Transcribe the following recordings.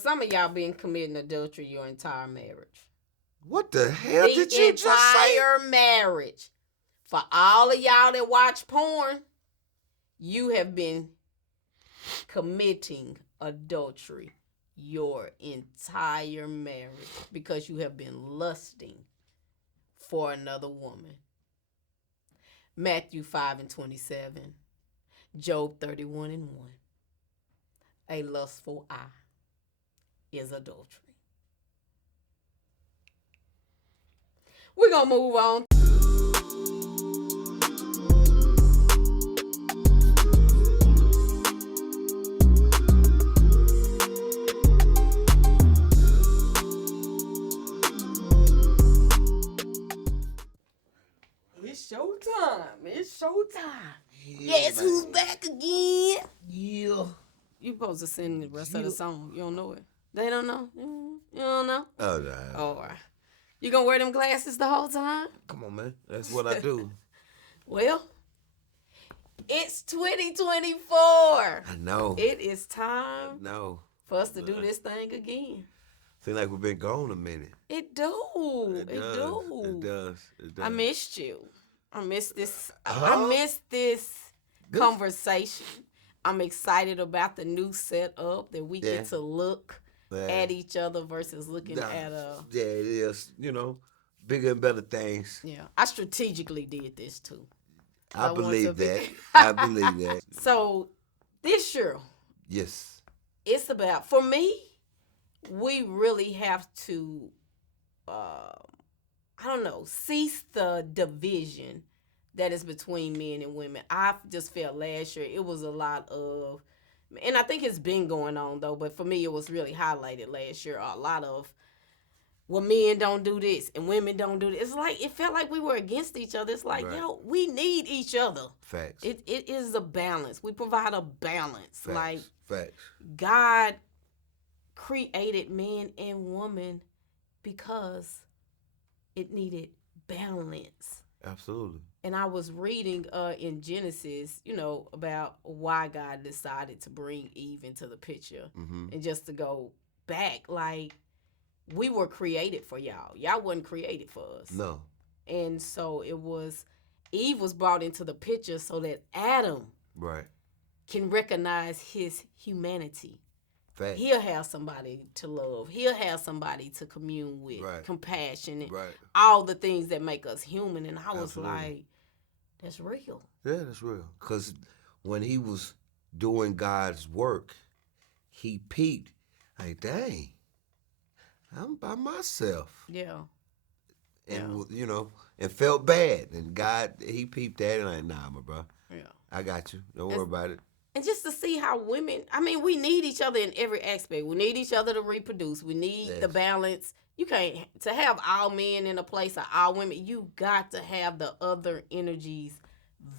Some of y'all been committing adultery your entire marriage. What the hell did you just say? The entire marriage. For all of y'all that watch porn, you have been committing adultery your entire marriage because you have been lusting for another woman. Matthew 5:27, Job 31:1. A lustful eye is adultery. We're going to move on. It's showtime. It's showtime. Guess who's back again? Yeah. You supposed to sing the rest of the song. You don't know it. They don't know? You don't know? Oh, no. All right. You gonna wear them glasses the whole time? Come on, man. That's what I do. Well, it's 2024. I know. It is time for us to do But this thing again. Seems like we've been gone a minute. It do. It do. It does. I missed you. I missed this. Uh-huh. I missed this conversation. I'm excited about the new setup that we get to look at each other versus looking at Yeah, it is. You know, bigger and better things. Yeah, I strategically did this too. I believe that. I believe that. So this year, Yes. it's about, for me, we really have to, cease the division that is between men and women. I just felt last year it was a lot of, and I think it's been going on though, but for me it was really highlighted last year, a lot of, well, men don't do this and women don't do this. It's like, it felt like we were against each other. It's like, yo, we need each other. Facts. It is a balance. We provide a balance. Facts. Facts. God created man and woman because it needed balance. Absolutely. And I was reading in Genesis, about why God decided to bring Eve into the picture. Mm-hmm. And just to go back, like, we were created for y'all. Y'all wasn't created for us. No. And so Eve was brought into the picture so that Adam can recognize his humanity. Fact. He'll have somebody to love. He'll have somebody to commune with, compassion, and all the things that make us human. And I was like, that's real. Yeah, that's real. Because when he was doing God's work, he peeped, like, dang, I'm by myself. Yeah. And, and felt bad. And God, he peeped that and like, nah, my bro. Yeah. I got you. Don't worry about it. And just to see how women, we need each other in every aspect. We need each other to reproduce. We need the balance. You can't, to have all men in a place or all women, you got to have the other energies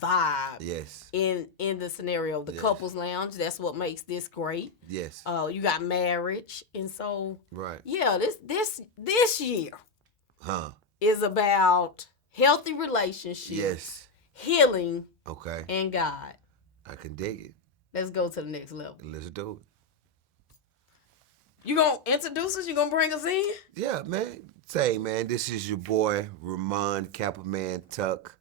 vibe. Yes. In the scenario. The couples lounge, that's what makes this great. Yes. You got marriage. And so, right. Yeah, this year is about healthy relationships. Yes. Healing. Okay. And God. I can dig it. Let's go to the next level. Let's do it. You gonna introduce us? You gonna bring us in? Yeah, man. Say, man, this is your boy, Remon, Cappleman Tuck,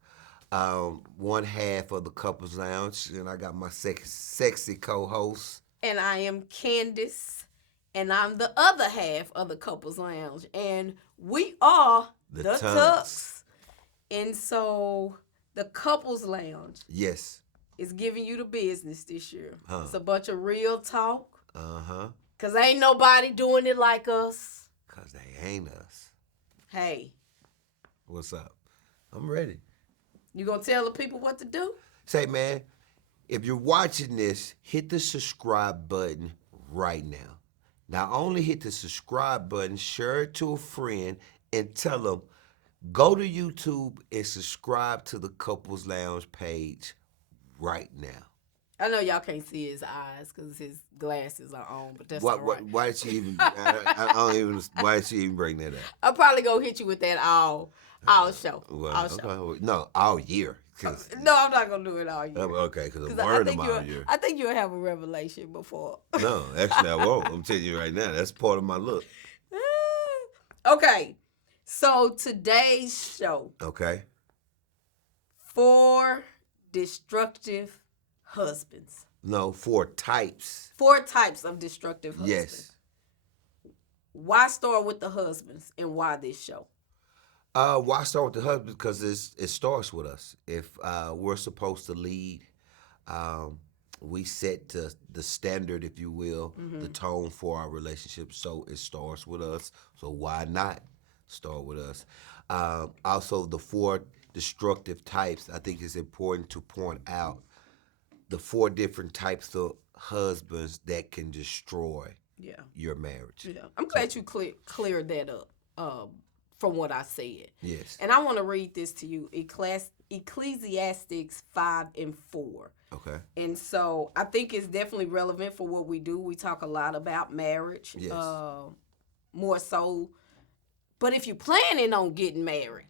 one half of the Couples Lounge, and I got my sexy co-host. And I am Candace, and I'm the other half of the Couples Lounge, and we are the Tucks. And so, the Couples Lounge. Yes. Is giving you the business this year. It's a bunch of real talk. Uh-huh. Because ain't nobody doing it like us. Because they ain't us. Hey. What's up? I'm ready. You gonna tell the people what to do? Say, man, if you're watching this, hit the subscribe button right now. Not only hit the subscribe button, share it to a friend, and tell them, go to YouTube and subscribe to the Couples Lounge page right now. I know y'all can't see his eyes because his glasses are on, but that's all right. Why did she even? I don't even. Why did she even bring that up? I'll probably go hit you with that all show. Well, all show. No, all year. No, I'm not gonna do it all year. Okay, because I'm I learning think them you all year. I think you'll have a revelation before. No, actually, I won't. I'm telling you right now. That's part of my look. Okay, so today's show, Okay. 4 destructive husbands. No, 4 types. 4 types of destructive husbands. Yes. Why start with the husbands and why this show? Why start with the husband? Because it starts with us. If we're supposed to lead, we set the standard, if you will, the tone for our relationship. So it starts with us. So why not start with us? Also, the 4 destructive types, I think it's important to point out the 4 different types of husbands that can destroy your marriage. Yeah. I'm glad you cleared that up from what I said. Yes. And I want to read this to you. Ecclesiastes 5:4. Okay. And so I think it's definitely relevant for what we do. We talk a lot about marriage, Yes. more so. But if you're planning on getting married,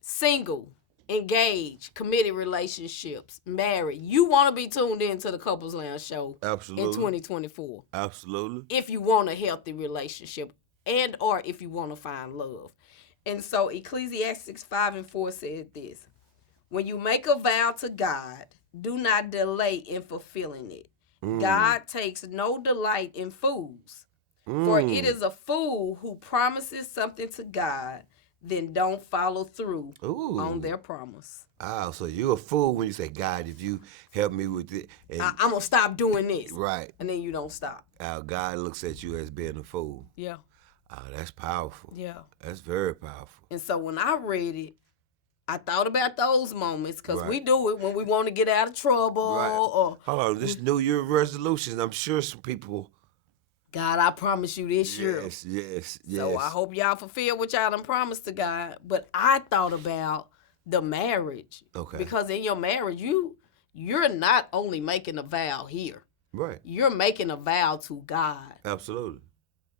single, engaged, committed relationships, married, you want to be tuned into the Couples Lounge show Absolutely. in 2024. Absolutely. If you want a healthy relationship and or if you want to find love. And so Ecclesiastes 5:4 said this: when you make a vow to God, do not delay in fulfilling it. God takes no delight in fools. For it is a fool who promises something to God, then don't follow through on their promise. Oh, so you're a fool when you say, God, if you help me with it. I'm going to stop doing this. Right. And then you don't stop. God looks at you as being a fool. Yeah. Oh, that's powerful. Yeah. That's very powerful. And so when I read it, I thought about those moments because Right. we do it when we want to get out of trouble. Right. Or Hold on, this New Year resolutions, I'm sure some people. God, I promise you this year. Yes. So I hope y'all fulfill what y'all done promised to God. But I thought about the marriage. Okay. Because in your marriage, you're not only making a vow here. Right. You're making a vow to God. Absolutely.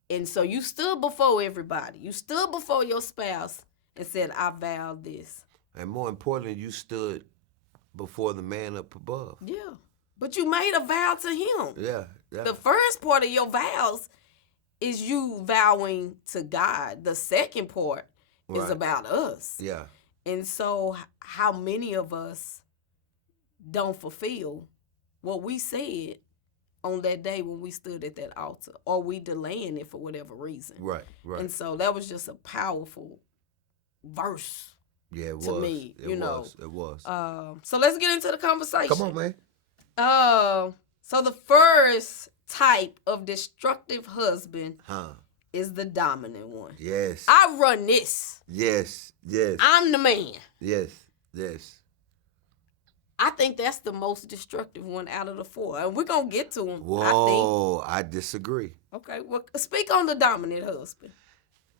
And so you stood before everybody. You stood before your spouse and said, I vowed this. And more importantly, you stood before the man up above. Yeah. But you made a vow to him. Yeah. The first part of your vows is you vowing to God. The second part is about us. Yeah. And so how many of us don't fulfill what we said on that day when we stood at that altar, or we delaying it for whatever reason? Right. And so that was just a powerful verse. Yeah, it to was. me, It was. So let's get into the conversation. Come on, man. So the first type of destructive husband is the dominant one. Yes. I run this. Yes. I'm the man. Yes. I think that's the most destructive one out of the 4. And we're going to get to him, Whoa, I disagree. Okay, well, speak on the dominant husband.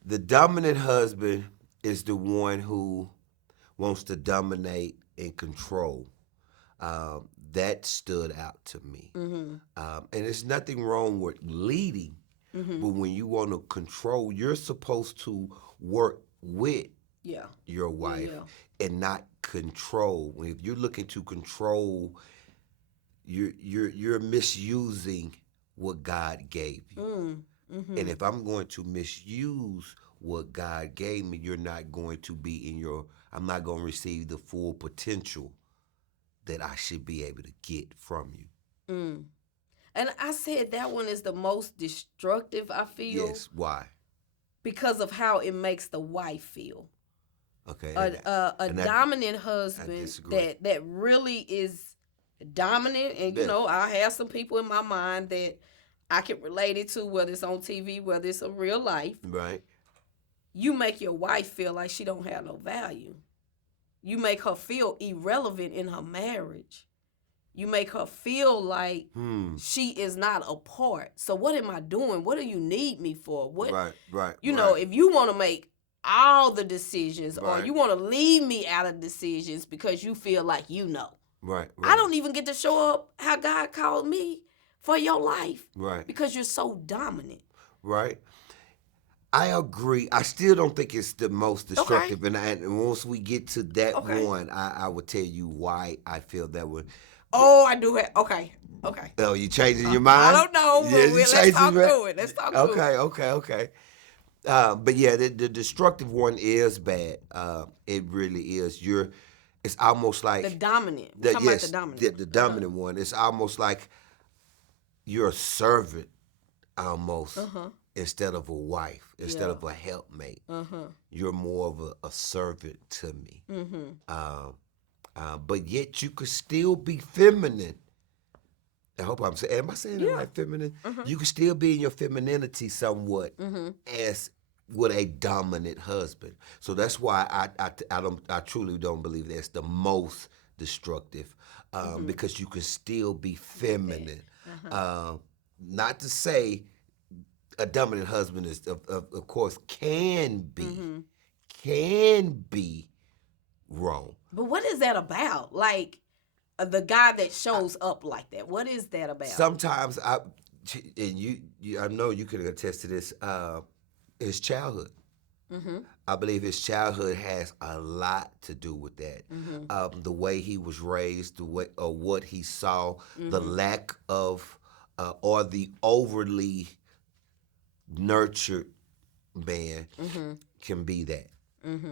The dominant husband is the one who wants to dominate and control. That stood out to me. Mm-hmm. And there's nothing wrong with leading, but when you want to control, you're supposed to work with your wife and not control. If you're looking to control, you're misusing what God gave you. Mm-hmm. And if I'm going to misuse what God gave me, you're not going to be I'm not going to receive the full potential that I should be able to get from you. And I said that one is the most destructive, I feel. Yes, why? Because of how it makes the wife feel. Okay. A dominant husband that really is dominant, and you know, I have some people in my mind that I can relate it to, whether it's on TV, whether it's in real life. Right. You make your wife feel like she don't have no value. You make her feel irrelevant in her marriage. You make her feel like she is not a part. So what am I doing? What do you need me for? What? Right. You know, if you want to make all the decisions or you want to leave me out of decisions because you feel like you know. Right. I don't even get to show up how God called me for your life. Right. Because you're so dominant. Right. I agree. I still don't think it's the most Okay. destructive, and once we get to that Okay. one, I will tell you why I feel that way. But, Oh, I do have. Okay. Okay. oh, you changing your I mind? don't know, Yeah, but you let's changing talk your mind? through it. Let's talk through Okay, it. okay, okay. But yeah, the destructive one is bad. It really is. It's almost The like dominant. We're the talking about the yes, dominant the, one. the Uh huh. dominant one. It's almost like you're a servant Uh almost huh. instead of a wife, instead Yeah. of a helpmate. Uh huh. You're more of a servant to me. Mm-hmm. Um, but yet you could still be feminine. I hope I'm saying. Am I saying it Yeah. right? Feminine. Uh huh. You can still be in your femininity somewhat Mm-hmm. as with a dominant husband. So that's why I truly don't believe that's the most destructive, Mm-hmm. because you can still be With that. feminine. Uh huh. Not to say a dominant husband is of course Mm-hmm. can be wrong. But what is that about? Like the guy that shows up like that. What is that about? Sometimes and I know you can attest to this. His childhood. Mm-hmm. I believe his childhood has a lot to do with that. Mm-hmm. The way he was raised, the way or what he saw, the Mm-hmm. lack of or the overly nurtured man Mm-hmm. can be that. Mm-hmm.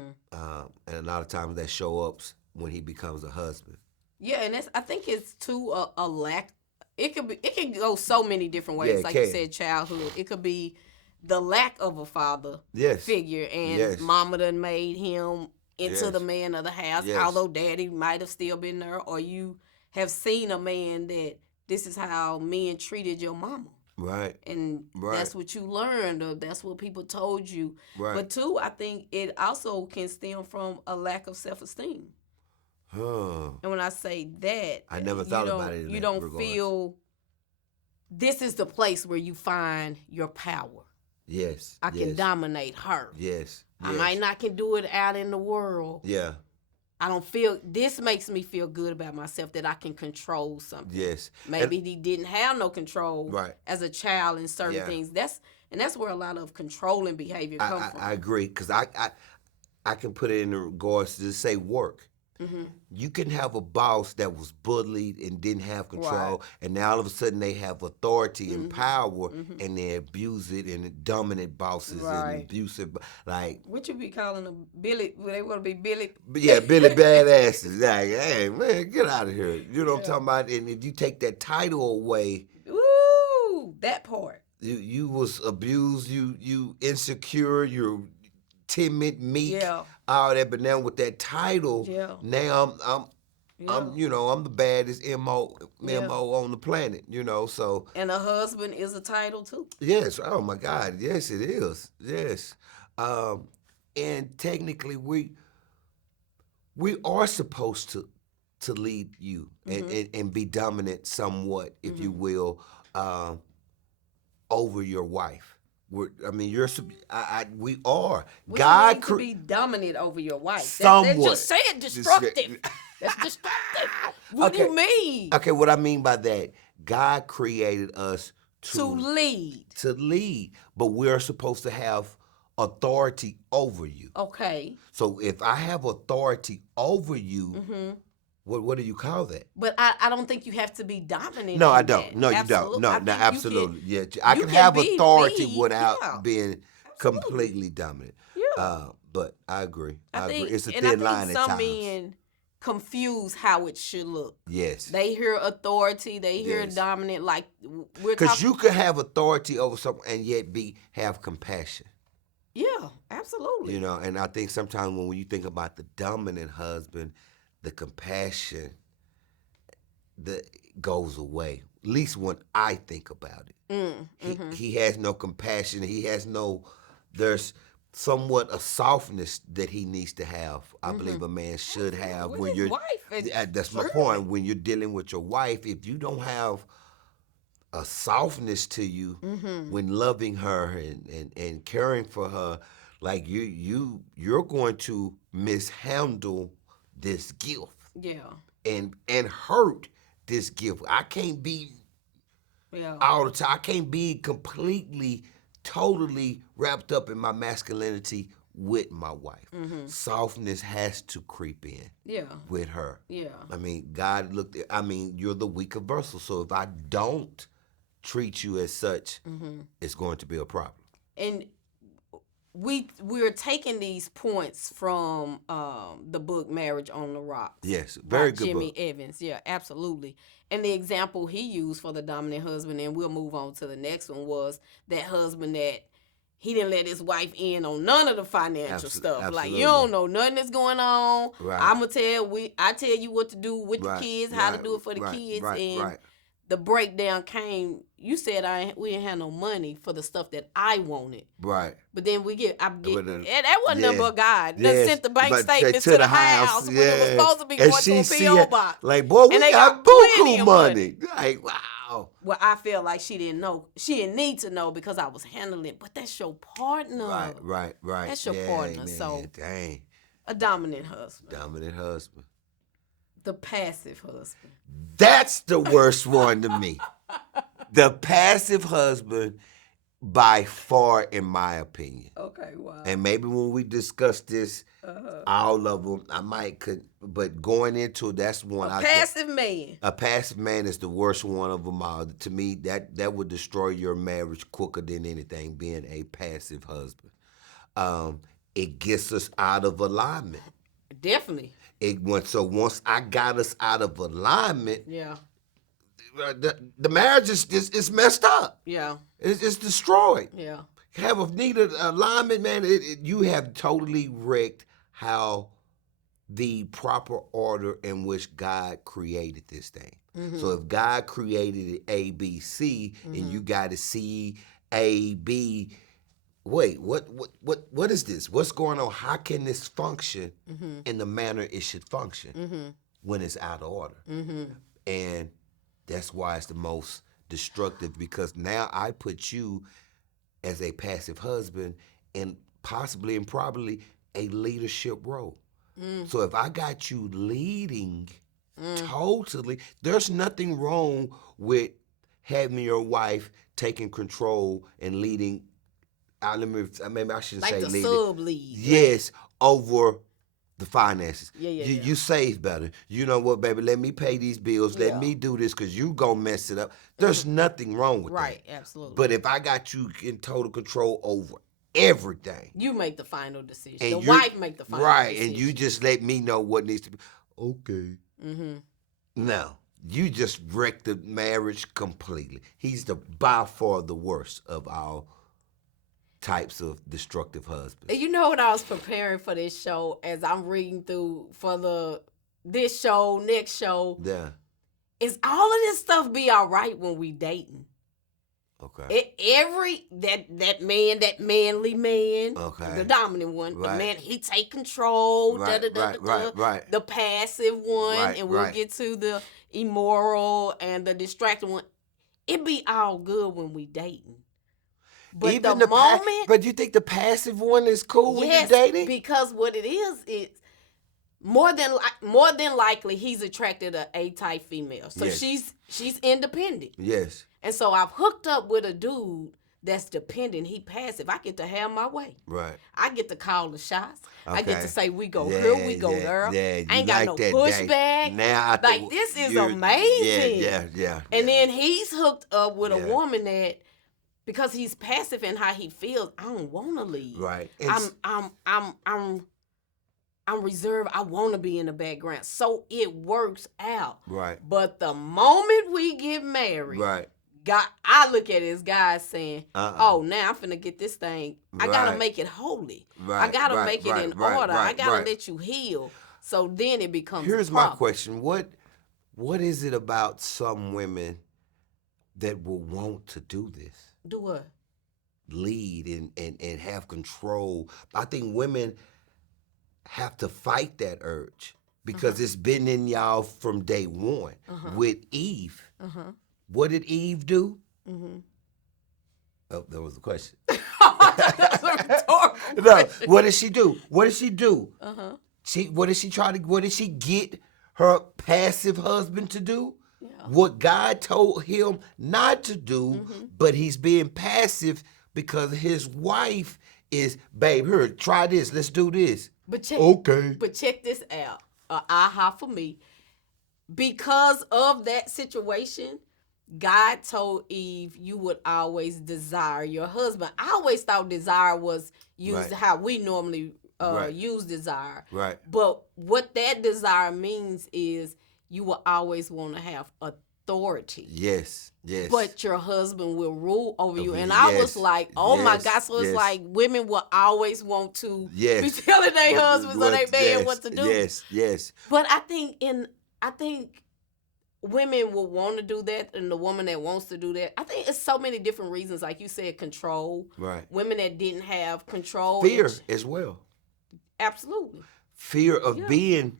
And a lot of times that show up when he becomes a husband. Yeah, and I think it's too a lack. It can go so many different Yeah, ways. it Like you can. said, childhood. It could be the lack of a father Yes. figure, and Yes. mama done made him into the Yes. man of the house. Yes. Although daddy might have still been there, or you have seen a man that this is how men treated your mama. Right. And Right. that's what you learned, or that's what people told you. Right. But two, I think it also can stem from a lack of self-esteem. Huh. And when I say that, I never thought about it in you that don't regards. feel this is the place where you find your power. Yes. I can Yes. dominate her. Yes. I Yes. might not can do it out in the world. Yeah. I don't feel this makes me feel good about myself that I can control something. Yes. Maybe he didn't have no control Right. as a child in certain Yeah. things. That's where a lot of controlling behavior come from. I agree because I can put it in regards to say work. Mm-hmm. You can have a boss that was bullied and didn't have control, Right. and now all of a sudden they have authority and Mm-hmm. power, Mm-hmm. and they abuse it, and dominant bosses and Right. abusive, like, What you be calling them Billy? They want to be Billy. yeah, Billy Badasses. Like, hey, man, get out of here. You know what I'm Yeah. talking about? And if you take that title away, Ooh, that part. you was abused, you insecure, you're timid, meek, Yeah. all that. But now with that title, Yeah. now Yeah. I'm the baddest Yeah. MO on the planet. So And a husband is a title too. yes, oh my God, yes it is, yes, and technically we are supposed to lead you and be dominant somewhat, if you will, over your wife. We are. What God you mean to be dominant over your wife? That somewhat. just said destructive. That's destructive. What do Okay. you mean? Okay, what I mean by that, God created us To lead. to lead, but we're supposed to have authority over you. Okay. So if I have authority over you, Mm-hmm. what do you call that? But I don't think you have to be dominant. No, in I don't. that. No, you Absolute- don't. No, I no, think absolutely. Yeah, I you can can have be authority lead, without yeah. being Absolutely. completely dominant. Yeah. But I agree. I agree. think, It's a and I thin think line at some times. men confuse how it should look. Yes. They hear authority, they hear Yes. dominant. Like we're Because talking. you could have authority over someone and yet have compassion. Yeah, absolutely. And I think sometimes when you think about the dominant husband, the compassion that goes away. At least when I think about it. He has no compassion. There's somewhat a softness that he needs to have. I believe a man should have With when his you're. wife, That's my surely. point. When you're dealing with your wife, if you don't have a softness to you when loving her and caring for her, like you're going to mishandle this gift Yeah, and hurt this gift. I can't be yeah. all the time. I can't be completely totally wrapped up in my masculinity with my wife. Softness has to creep in Yeah. with her. Yeah. I mean, God looked at, I mean, you're the weaker vessel. So if I don't treat you as such, it's going to be a problem. And we're taking these points from the book Marriage on the Rocks. Yes, very by good Jimmy book. Evans. Yeah, absolutely. And the example he used for the dominant husband, and we'll move on to the next one, was that husband that he didn't let his wife in on none of the financial stuff. Like, Absolutely. you don't know nothing that's going on. Right. I tell you what to do with the Right, kids, how to right, do it for the right, kids, right, and right. the breakdown came. You said we didn't have no money for the stuff that I wanted. Right. But then But then- that wasn't yeah. nothing but God. They Yes, sent the bank but statements to the house when it was supposed to be And going she to a see P.O. it, box. like, boy, we And they got got plenty buku of money. Like, wow. Well, I felt like she didn't know. She didn't need to know because I was handling it. But that's your partner. Right. That's your partner. Man, So, dang. a dominant husband. Dominant husband. The passive husband. That's the worst one to me. The passive husband, by far, in my opinion. Okay, wow. And maybe when we discuss this, all of them, I might could, but going into it, that's one. A passive man. A passive man is the worst one of them all. To me, that would destroy your marriage quicker than anything. Being a passive husband, it gets us out of alignment. Definitely. So once I got us out of alignment, Yeah. the marriage is messed up. Yeah. It's destroyed. Yeah. Have a needed alignment, man. You have totally wrecked how the proper order in which God created this thing. So if God created it A, B, C, and you got to C, A, B, wait, what is this? What's going on? How can this function in the manner it should function when it's out of order? And that's why it's the most destructive, because now I put you as a passive husband in possibly and probably a leadership role. So if I got you leading totally, there's nothing wrong with having your wife taking control and leading. Maybe I shouldn't Like say the leading. sub lead. Yes, over the finances. Yeah. You save better. You know what, baby? Let me pay these bills. Yeah. Let me do this because you gonna mess it up. There's nothing wrong with that. Right, absolutely. But if I got you in total control over everything, you make the final decision. and The you- wife make the final right, decision. and you just let me know what needs to be. Okay. Mm-hmm. No, you just wrecked the marriage completely. He's by far the worst of all types of destructive husbands. You know what, I was preparing for this show as I'm reading through for this show, next show. Yeah. Is all of this stuff be all right when we dating? Okay. That manly man, Okay. the dominant one, Right. the man, he take control, Right, right. the passive one, Right, and we'll right. get to the immoral and the distracted one. It be all good when we dating. But Even the moment, but you think the passive one is cool when you're yes, dating? because what it is more than likely he's attracted to A-type female. So Yes. she's independent. Yes. And so I've hooked up with a dude that's dependent. He passive. I get to have my way. Right. I get to call the shots. I get Okay. to say we go here, we go there. Yeah, I ain't got no pushback. Now I Like, this is amazing. Yeah. And then he's hooked up with Yeah. a woman that, because he's passive in how he feels, I don't want to leave. Right. I'm reserved. I want to be in the background. So it works out. Right. But the moment we get married, Right. I look at it as God saying, Uh-uh. oh, now I'm finna get this thing. I got to Right. make it holy. Right. I got to right, make it right, in right, order. I right, got to right. let you heal. So then it becomes Here's a my problem. question. What is it about some women that will want to do this? Do what? Lead and have control. I think women have to fight that urge because it's been in y'all from day one. With Eve. What did Eve do? Oh, that was a question. That's a rhetorical No, question. what did she do? What did she do? What did she get her passive husband to do? Yeah. What God told him not to do, but he's being passive because his wife is, babe, here, try this, let's do this. But check, Okay. But check this out. Aha for me. Because of that situation, God told Eve, you would always desire your husband. I always thought desire was used Right. how we normally Right. use desire. Right. But what that desire means is you will always want to have authority. Yes. Yes. But your husband will rule over you. And Yes. I was like, oh my Yes. God. So it's Yes. like women will always want to Yes. be telling their husbands or their man Yes. what to do. Yes. Yes. But I think women will want to do that, and the woman that wants to do that. I think it's so many different reasons. Like you said, control. Right. Women that didn't have control. Fear as well. Absolutely. Fear of being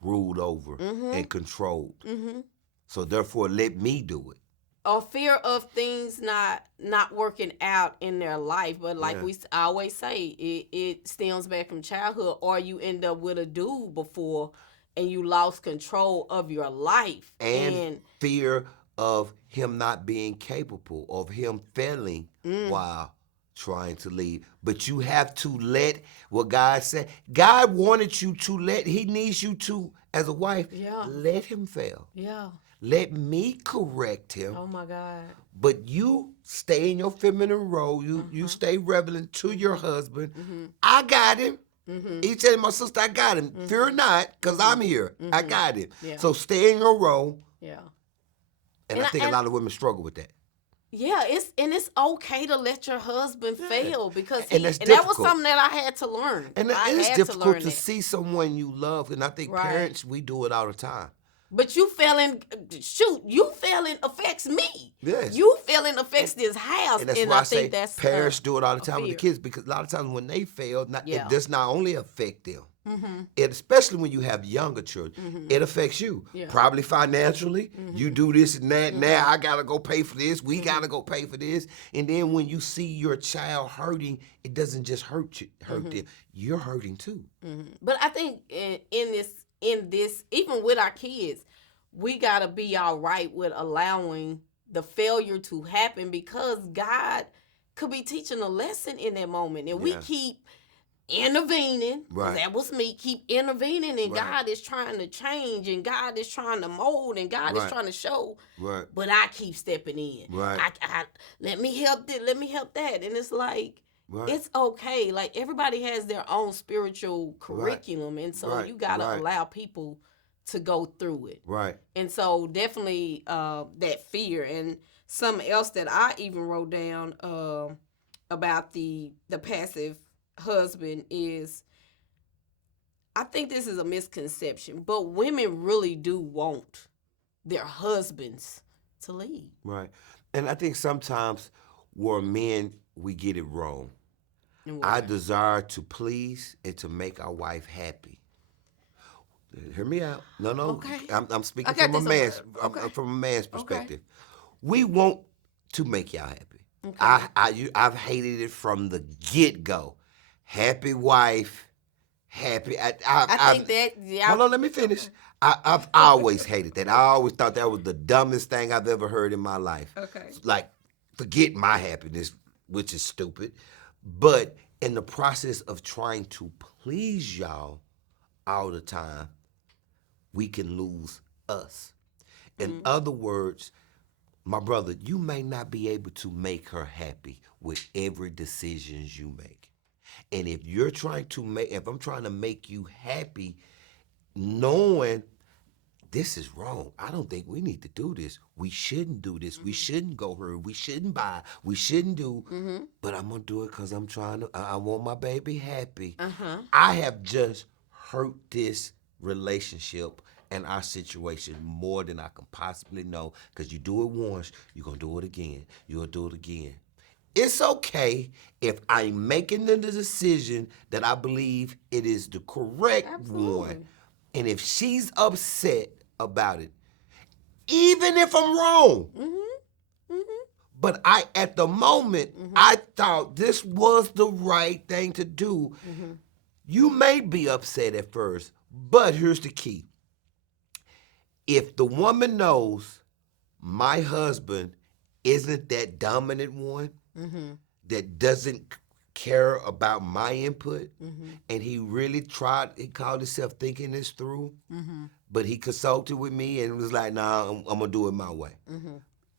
ruled over and controlled. Mm-hmm. So therefore, let me do it. Or fear of things not working out in their life. But like we always say, it stems back from childhood, or you end up with a dude before and you lost control of your life. And fear of him not being capable, of him failing while trying to lead. But you have to let what God said. God wanted you to he needs you to, as a wife, let him fail. Yeah. Let me correct him. Oh my God. But you stay in your feminine role. You stay relevant to your husband. I got him. He said, my sister, I got him. Fear not, because I'm here. I got him. Yeah. So stay in your role. Yeah. And I think a lot of women struggle with that. Yeah, it's okay to let your husband fail, because And that that's was something that I had to learn. And it's difficult to see someone you love. And I think parents, we do it all the time. But you failing affects me. Yes. You failing affects this house. And that's why I say parents do it all the time with the kids, because a lot of times when they fail, it does not only affect them. It, especially when you have younger children, it affects you. Probably financially. You do this and that. Now I gotta go pay for this. We gotta go pay for this. And then when you see your child hurting, it doesn't just hurt them. You're hurting too. But I think in this, even with our kids, we gotta be all right with allowing the failure to happen, because God could be teaching a lesson in that moment, and we keep intervening. Right. That was me. Keep intervening, and God is trying to change, and God is trying to mold, and God is trying to show. Right. But I keep stepping in. Right. I let me help this. Let me help that, and it's like. Right. It's okay. Like, everybody has their own spiritual curriculum, and so you gotta allow people to go through it. Right. And so definitely that fear. And something else that I even wrote down about the passive husband is, I think this is a misconception, but women really do want their husbands to lead. Right. And I think sometimes where men, we get it wrong. I desire to please and to make our wife happy. Hear me out. No. Okay. I'm speaking from a man's from a man's perspective. We want to make y'all happy. Okay. I've hated it from the get-go. Happy wife, happy. I think that. Yeah. Hold on, let me finish. I've always hated that. I always thought that was the dumbest thing I've ever heard in my life. Okay. Like, forget my happiness, which is stupid. But in the process of trying to please y'all all the time, we can lose us. In other words, my brother, you may not be able to make her happy with every decision you make. And if I'm trying to make you happy, knowing this is wrong. I don't think we need to do this. We shouldn't do this. We shouldn't go here. We shouldn't buy. We shouldn't do. But I'm going to do it because I want my baby happy. I have just hurt this relationship and our situation more than I can possibly know, because you do it once, you're going to do it again. You'll do it again. It's okay if I'm making the decision that I believe it is the correct one. And if she's upset about it, even if I'm wrong. But at the moment, I thought this was the right thing to do. You may be upset at first, but here's the key. If the woman knows my husband isn't that dominant one, that doesn't care about my input, and he really tried. He called himself thinking this through, but he consulted with me and was like, "Nah, I'm gonna do it my way."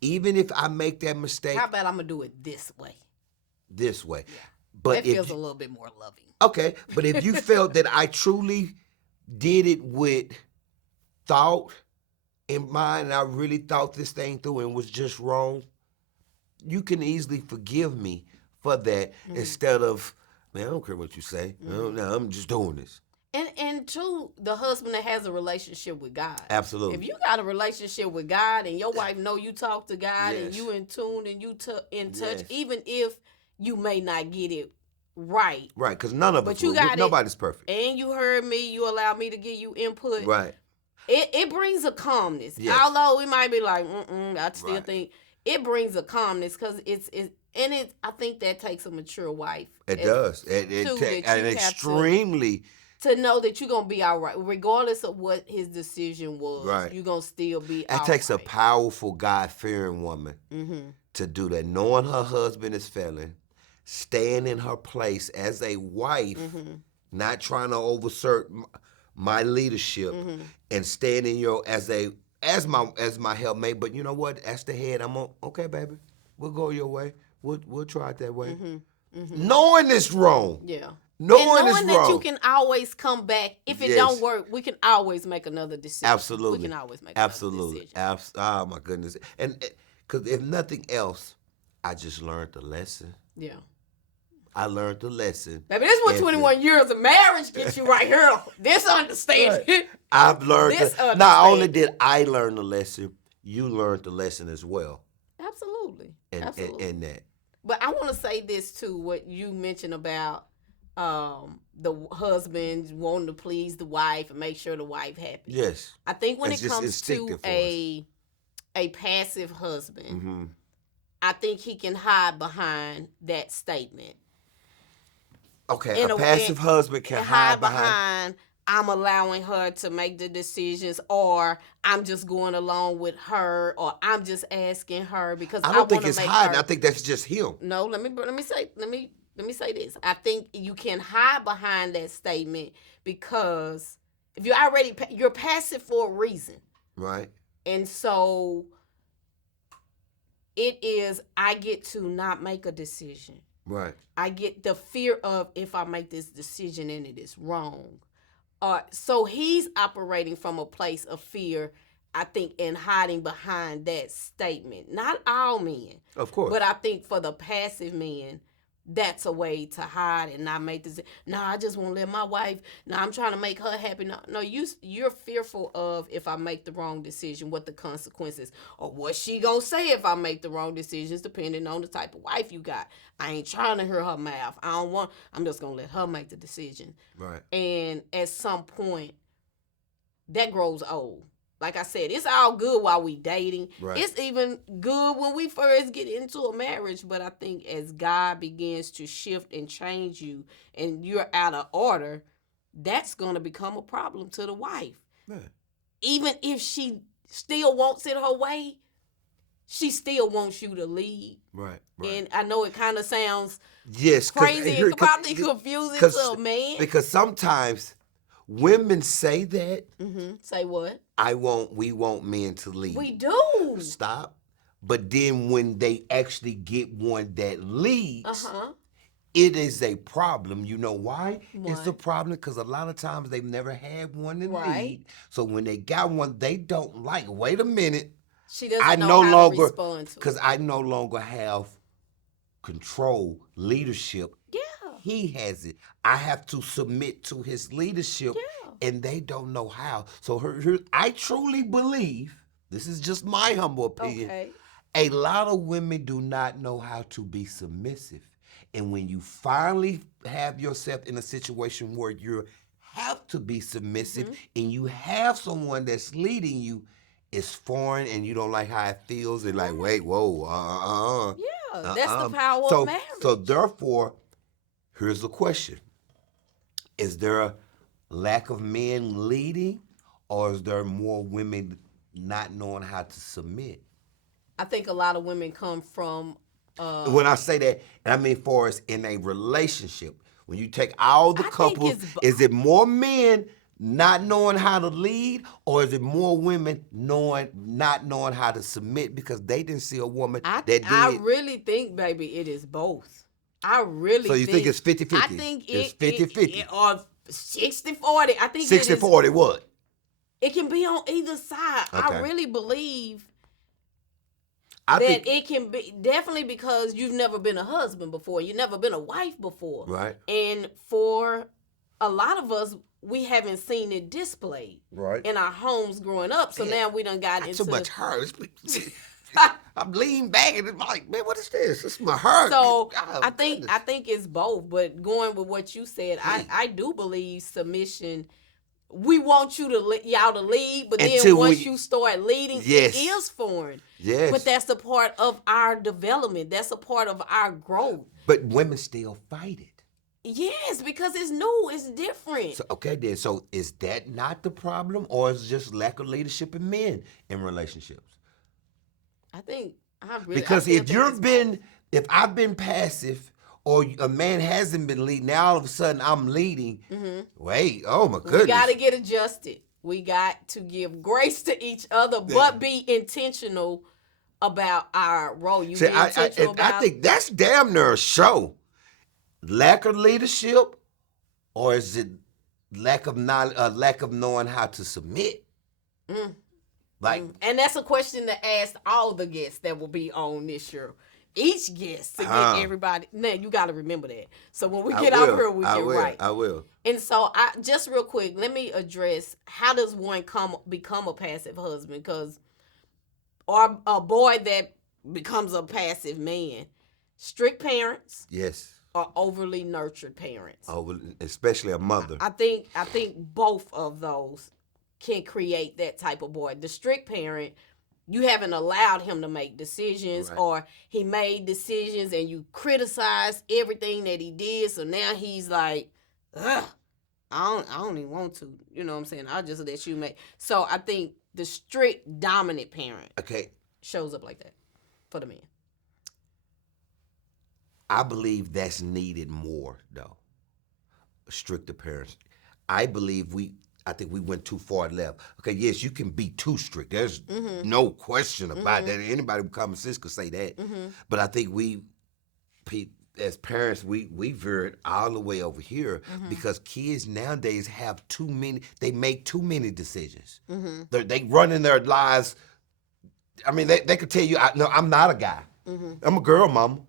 Even if I make that mistake, How about I'm gonna do it this way? this way. Yeah, But that if feels a little bit more loving. okay, but if you felt that I truly did it with thought in mind, and I really thought this thing through and was just wrong, you can easily forgive me for that instead of, man, I don't care what you say. No, I'm just doing this. And to the husband that has a relationship with God. Absolutely. If you got a relationship with God and your wife know you talk to God and Yes. you in tune and you in touch, Yes. even if you may not get it right. Right, because none of But us you will. got Nobody's it, perfect. and you heard me, you allowed me to give you input. Right. It brings a calmness. Yes. Although we might be like, I still Right. think it brings a calmness because I think that takes a mature wife. It does. That An you have extremely. to know that you're gonna be all right, regardless of what his decision was. Right. You're gonna still be It all takes a right. powerful, God-fearing woman to do that, knowing her husband is failing, staying in her place as a wife, not trying to oversert my leadership, and staying in your as my helpmate. But you know what? As the head, okay, baby. We'll go your way. We'll try it that way. Knowing it's wrong. Yeah. Knowing and it's that you wrong. can always come back. If it Yes. don't work, we can always make another decision. Absolutely. We can always make Absolutely. another decision. Oh my goodness. And because if nothing else, I just learned the lesson. Yeah. I learned the lesson. Baby, this is what And 21 years of marriage gets you right here. This understanding. Right. I've learned This that. Not only did I learn the lesson, you learned the lesson as well. Absolutely. In that. But I want to say this too, what you mentioned about the husband wanting to please the wife and make sure the wife happy. Yes. I think when It's it just comes to instinctive for a passive husband, Mm-hmm. I think he can hide behind that statement. Okay, a passive husband can hide behind. I'm allowing her to make the decisions, or I'm just going along with her, or I'm just asking her because I don't think want to it's make hiding. her. I think that's just him. No, let me say this. I think you can hide behind that statement because if you're passive for a reason, Right. and so it is. I get to not make a decision. Right. I get the fear of if I make this decision and it is wrong. So he's operating from a place of fear, I think, and hiding behind that statement. Not all men. Of course. But I think for the passive men, that's a way to hide and not make this. No, I just want to let my wife. No, I'm trying to make her happy. No, you're fearful of if I make the wrong decision, what the consequences, or what she gonna say if I make the wrong decisions, depending on the type of wife you got. I ain't trying to hear her mouth. I'm just gonna let her make the decision. Right. And at some point, that grows old. Like I said, it's all good while we dating. Right. It's even good when we first get into a marriage. But I think as God begins to shift and change you and you're out of order, that's going to become a problem to the wife. Yeah. Even if she still wants it her way, she still wants you to lead. Right. And I know it kind of sounds yes, crazy and probably confusing to a man. Because sometimes women say that. Mm-hmm. Say what? We want men to lead. We do. Stop. But then when they actually get one that leads, Uh-huh. it is a problem. You know why? Why? It's a problem because a lot of times they've never had one to Right. lead. So when they got one, they don't like. Wait a minute. She doesn't know how to respond to it. Because I no longer have control, leadership. Yeah. He has it. I have to submit to his leadership, and they don't know how. So I truly believe, this is just my humble opinion, a lot of women do not know how to be submissive. And when you finally have yourself in a situation where you have to be submissive and you have someone that's leading you, it's foreign and you don't like how it feels. And like, wait, whoa, Yeah, that's the power of marriage. So therefore, here's the question. Is there a lack of men leading, or is there more women not knowing how to submit? I think a lot of women come from When I say that, I mean for us in a relationship. When you take all the I think couples, it's is it more men not knowing how to lead, or is it more women not knowing how to submit because they didn't see a woman that I did? really think, baby, it is both. I So really you think it's I 50-50? think It's it 50-50. or 60-40. I think it is 60-40 what? it can be on either side. I Okay. really believe I that think, it can be definitely because you've never been a husband before, you've never been a wife before. right. And for a lot of us, we haven't seen it displayed Right. in our homes growing up. So now we done got Not into too much hair. I'm leaning back and it's like, man, what is this? It's my hair. So Oh, I goodness. think it's both. But going with what you said, I do believe submission. We want y'all to lead, but then Until once we, you start leading, yes, it is foreign. yes. But that's a part of our development. That's a part of our growth. But women still fight it. Yes, because it's new, it's different. So okay, then. So is that not the problem, or is it just lack of leadership in men in relationships? I think I really Because I still if think if I've been passive, or a man hasn't been leading, now all of a sudden I'm leading. Wait, oh my goodness. we got to get adjusted. We got to give grace to each other, but be intentional about our role. You See, be intentional I about. think that's damn near a show. Lack of leadership, or is it lack of knowing how to submit? Like, And that's a question to ask all the guests that will be on this show. Each guest to get everybody. Now you got to remember that. So when we get out here, we get right. I will. And so, I just real quick, let me address how does one become a passive husband? Because or a boy that becomes a passive man, strict parents Yes. or overly nurtured parents. Oh, especially a mother. I think both of those can create that type of boy. The strict parent, you haven't allowed him to make decisions, Right. or he made decisions and you criticize everything that he did. So now he's like, ugh, I don't even want to. You know what I'm saying? I'll just let you make. So I think the strict dominant parent Okay. shows up like that for the man. I believe that's needed more, though. Stricter parents. I think we went too far left. Okay, yes, you can be too strict. There's no question about that. Anybody with common sense could say that. But I think as parents, we veered all the way over here because kids nowadays have too many. They make too many decisions. They run in their lives. I mean, they could tell you, no, I'm not a guy. I'm a girl, mama.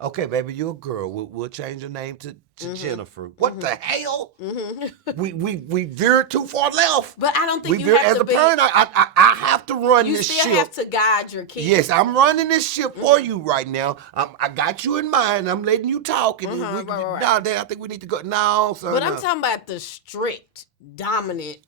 Okay, baby, you're a girl. We'll change your name to Jennifer. What the hell? We veered too far left. But I don't think you have as to a be. parent, I have to run You this still ship. have to guide your kids. Yes, I'm running this ship for you right now. I got you in mind. I'm letting you talk. And Right. Now, I think we need to go. No, son. But I'm no. talking about the strict, dominant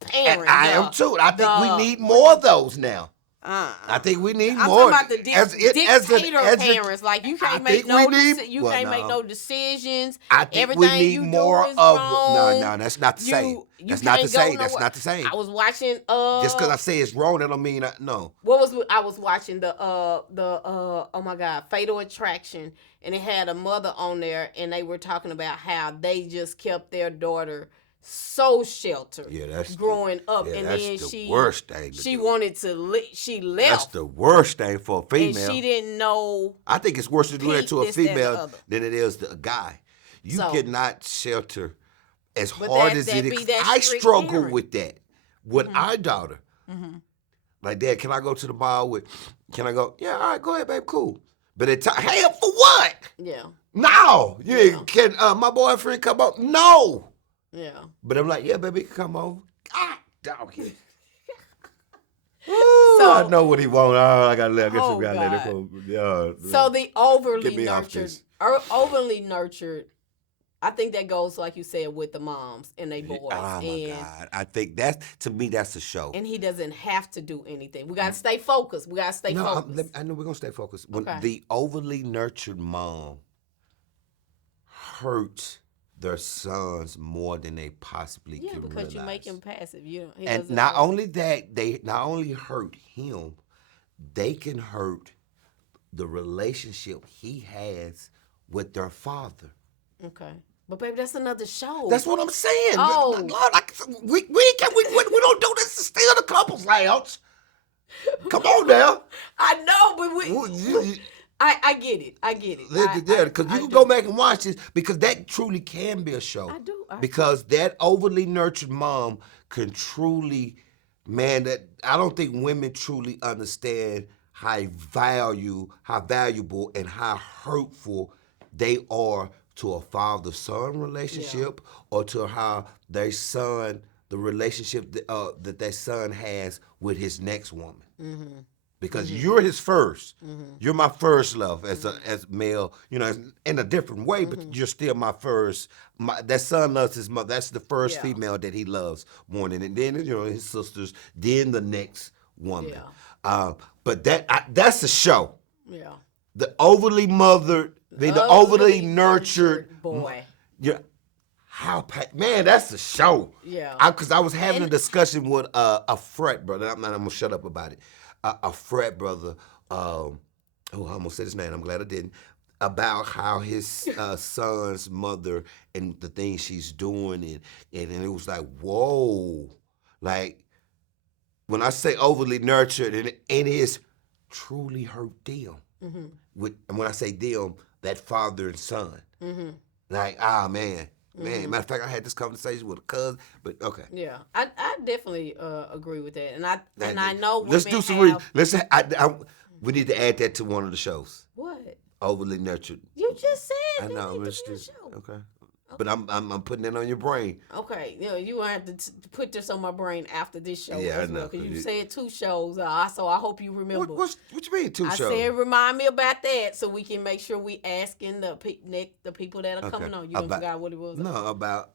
parent. I am too. I think we need more of those now. I think we need I'm more. talking about the dictator parents. Like you can't make no decisions. I think Everything we need you more do is of. wrong. No, that's not the same. That's can't not the go same. That's nowhere. not the same. I was watching. Just because I say it's wrong, that don't mean no. I was watching the oh my God, Fatal Attraction, and it had a mother on there, and they were talking about how they just kept their daughter so sheltered. Yeah, that's growing up, yeah, and that's then the worst thing. She wanted to. She left. That's the worst thing for a female. And she didn't know. I think it's worse to do that to a this, that, and the female other. than it is to a guy. You So- cannot shelter as But hard that- as that it be is. that I strict struggle parent. with that with our daughter. Like, Dad, can I go to the bar with? Can I go? Yeah, all right, go ahead, babe, cool. But at time, hey, for what? Yeah. No, can my boyfriend come up? No. Yeah. But I'm like, yeah, baby, he can come over. God, dog. So- I know what he wants. Oh, I gotta let. I guess Oh, we gotta let God. it go. So the Get me off this. overly nurtured. I think that goes like you said with the moms and they boys. Oh my God! I think to me that's a show. And he doesn't have to do anything. We gotta stay focused. We gotta stay focused. I know we're gonna stay focused. When Okay. the overly nurtured mom hurts their sons more than they possibly Yeah, can because realize. you make him passive. He And doesn't not know. only that, they not only hurt him, they can hurt the relationship he has with their father. Okay. But baby, that's another show. That's what I'm saying. Oh. We don't do this to steal the couples lounge. Come on now. I know, but I get it. I get it. Yeah, because you can go back and watch this because that truly can be a show. I do. Because that overly nurtured mom can truly, man, that I don't think women truly understand how valuable and how hurtful they are to a father-son relationship or to how their son, the relationship that their son has with his next woman. Mm-hmm. Because you're his first. Mm-hmm. You're my first love as male, in a different way, but you're still my first. That son loves his mother. That's the first female that he loves more than, and then his sisters, then the next woman. Yeah. But that's a show. Yeah. The overly mothered, the overly nurtured boy. Yeah. Man, that's a show. Yeah. Because I was having a discussion with a frat brother. I'm gonna shut up about it. A frat brother, I almost said his name, I'm glad I didn't, about how his son's mother and the things she's doing, and it was like, whoa. Like, when I say overly nurtured, and it is truly hurt them. Mm-hmm. And when I say them, that father and son. Mm-hmm. Like, man. Man, matter of fact, I had this conversation with a cousin, but okay. Yeah, I definitely agree with that, and I know women let's do some. We need to add that to one of the shows. What? Overly nurtured. You just said. I know. Let's do. Okay. But I'm putting it on your brain. Okay, you gonna have to put this on my brain after this show. Yeah, as well, because you said 2 shows. So I hope you remember. What you mean 2 shows? I said remind me about that so we can make sure we asking the people that are coming on. You forgot what it was. No, about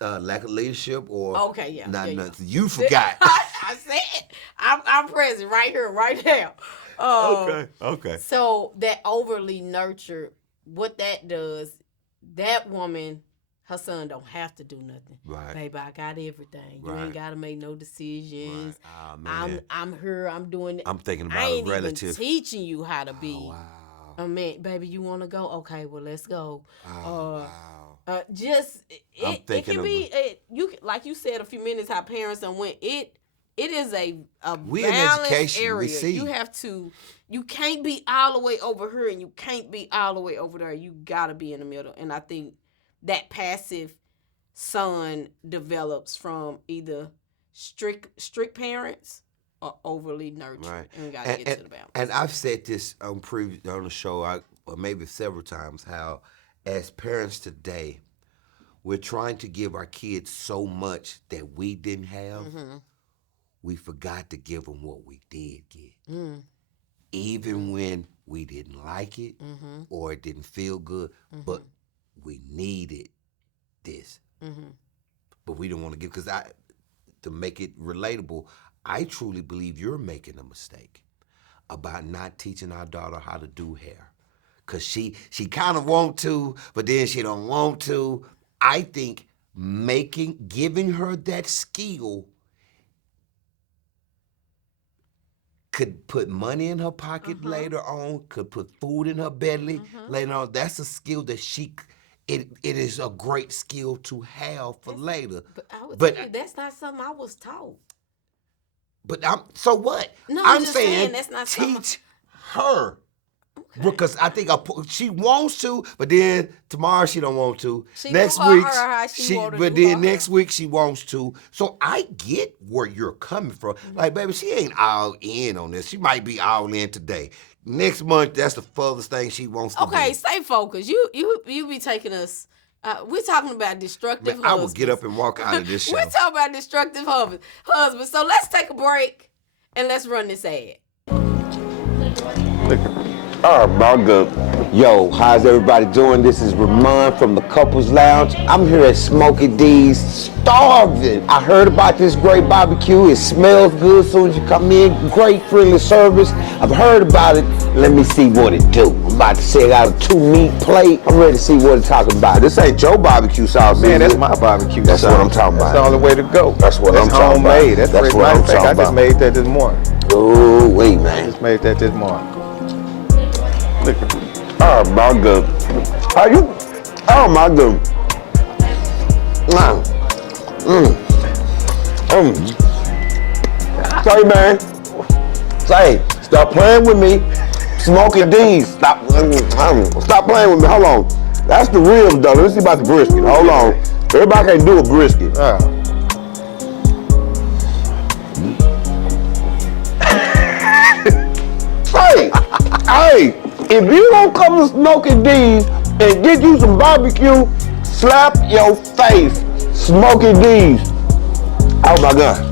lack of leadership or nothing. You forgot. I said I'm present right here, right now. Okay. So that overly nurtured, what that does, that woman. Her son don't have to do nothing. Right. Baby, I got everything. You ain't got to make no decisions. Right. Oh, man. I'm here. I'm doing it. I'm thinking about a relative. Even teaching you how to be. Oh, wow. I mean, baby, you want to go? Okay, well, let's go. Oh, wow. It can be, like you said a few minutes, how parents done went. It is a balanced area. You can't be all the way over here and you can't be all the way over there. You got to be in the middle. And I think that passive son develops from either strict parents or overly nurtured. Right. And we got to get to the balance. And I've said this on the show, or maybe several times, how as parents today, we're trying to give our kids so much that we didn't have. Mm-hmm. We forgot to give them what we did get. Mm. Even when we didn't like it or it didn't feel good, but we needed this, but we don't want to give, because to make it relatable, I truly believe you're making a mistake about not teaching our daughter how to do hair, because she kind of want to, but then she don't want to. I think giving her that skill could put money in her pocket later on, could put food in her belly later on. That's a skill that it is a great skill to have for later. But I would tell you, that's not something I was taught. But so what? No, I'm just saying that's not teach her. Okay. Because I think she wants to, but then tomorrow she don't want to. Next week, next week she wants to. So I get where you're coming from. Like, baby, she ain't all in on this. She might be all in today. Next month, that's the furthest thing she wants to do. Okay, stay focused. You be taking us. We're talking about destructive husbands. I will get up and walk out of this show. We're talking about destructive husbands. So let's take a break and let's run this ad. Yo, how's everybody doing? This is Remon from the Couples Lounge. I'm here at Smokey D's, starving. I heard about this great barbecue. It smells good as soon as you come in. Great friendly service. I've heard about it. Let me see what it do. I'm about to say I got a 2-meat plate. I'm ready to see what it's talking about. This ain't your barbecue sauce, man. That's my barbecue sauce. That's what I'm talking about. That's the only way to go. That's what I'm talking about. Homemade. That's what I'm talking about. I just made that this morning. Oh, wait, man. I just made that this morning. Oh my god. How you? Oh my god. Say, man. Say, stop playing with me. Smoking D's. Stop playing with me. Hold on. That's the real though. Let's see about the brisket. Hold on. Everybody can't do a brisket. Hey, hey, if you don't come to Smoking D's and get you some barbecue, slap your face. Smoking D's. Oh my God.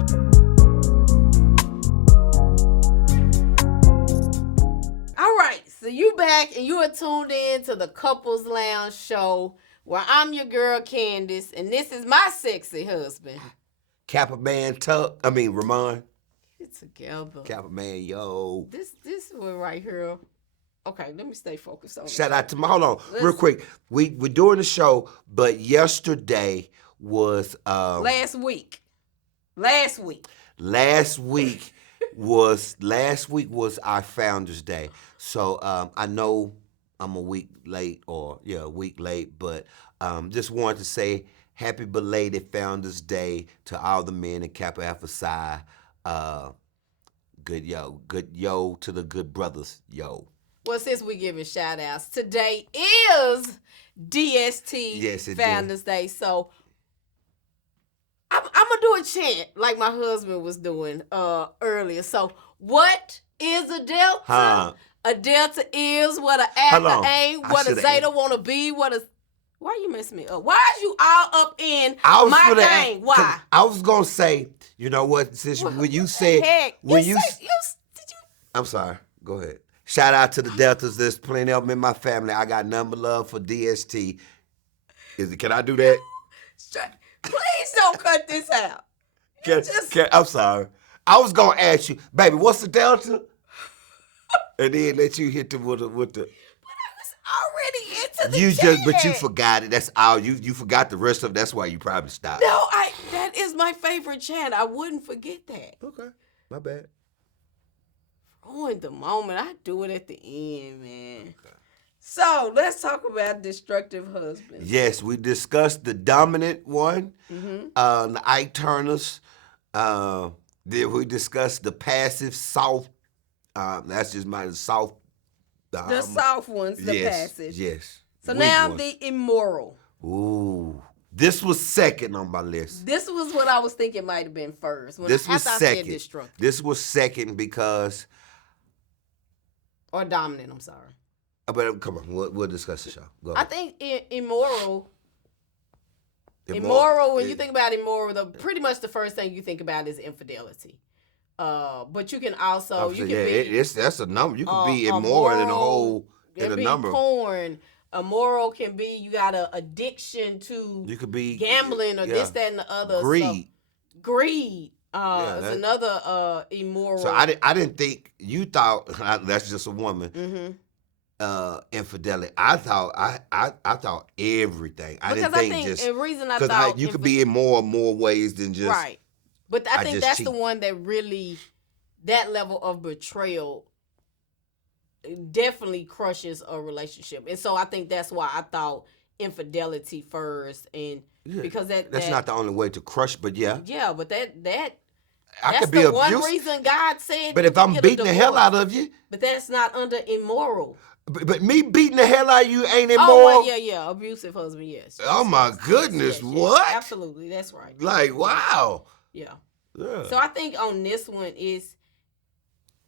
All right, so you back and you are tuned in to the Couples Lounge show where I'm your girl Candace and this is my sexy husband. Remon. Get together. Kappa man, yo. This one right here. Okay, let me stay focused on Shout out to my, hold on, real quick. We're doing the show, but yesterday was last week. Last week was our Founders Day. So I know I'm a week late, but just wanted to say happy belated Founders Day to all the men in Kappa Alpha Psi. Good yo to the good brothers, yo. Well, since we giving shout outs, today is DST Founders Day. So I'm gonna do a chant like my husband was doing earlier. So what is a delta? A delta is what an alpha ain't, what a zeta wanna be, why you messing me up? Why is you all up in my thing? Why? I was gonna say, you know what? Since when you said, I'm sorry. Go ahead. Shout out to the Deltas. There's plenty of them in my family. I got number love for DST. Can I do that? Please don't cut this out. I'm sorry. I was gonna ask you, baby, what's the Delta? And then let you hit them with the. But I was already into the but you forgot it. That's all. You forgot the rest of it. That's why you probably stopped. No, that is my favorite chant. I wouldn't forget that. Okay, my bad. Ruined the moment. I do it at the end, man. Okay. So let's talk about destructive husbands. Yes, we discussed the dominant one, the Ike Turners. Then we discussed the passive, soft. That's just my soft. The soft ones, the passive. Yes. So now the immoral. Ooh. This was second on my list. This was what I was thinking might have been first. This was second. This was second because. Or dominant, I'm sorry. But come on, we'll discuss the show. Go ahead. I think immoral, when you think about immoral, pretty much the first thing you think about is infidelity. But you can also, that's a number. You can be immoral in a whole, in a number. Porn. Immoral can be, you got an addiction to you could be gambling or this, that, and the other. Greed. Greed. It's another immoral. So I didn't think you thought that's just a woman. Infidelity. I thought everything. I think the reason I thought you could be in more ways than just right. But I think that's the one that really, that level of betrayal definitely crushes a relationship, and so I think that's why I thought infidelity first, and because that's not the only way to crush, but but that's could be the one reason God said. But if I'm beating the hell out of you, but that's not under immoral. But me beating the hell out of you ain't immoral. Oh, well, abusive husband, yes. Oh my goodness, what? Yes, absolutely, that's right. Like wow. Yeah. So I think on this one is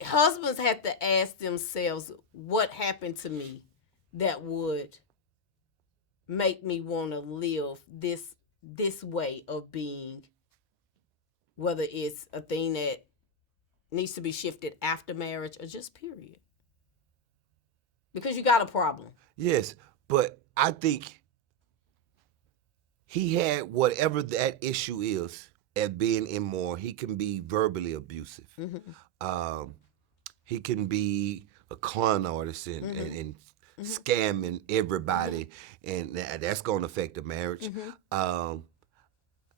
husbands have to ask themselves what happened to me that would make me want to live this way of being, whether it's a thing that needs to be shifted after marriage or just period. Because you got a problem. Yes, but I think he had whatever that issue is at being immoral. He can be verbally abusive. He can be a con artist and scamming everybody, and that's going to affect the marriage.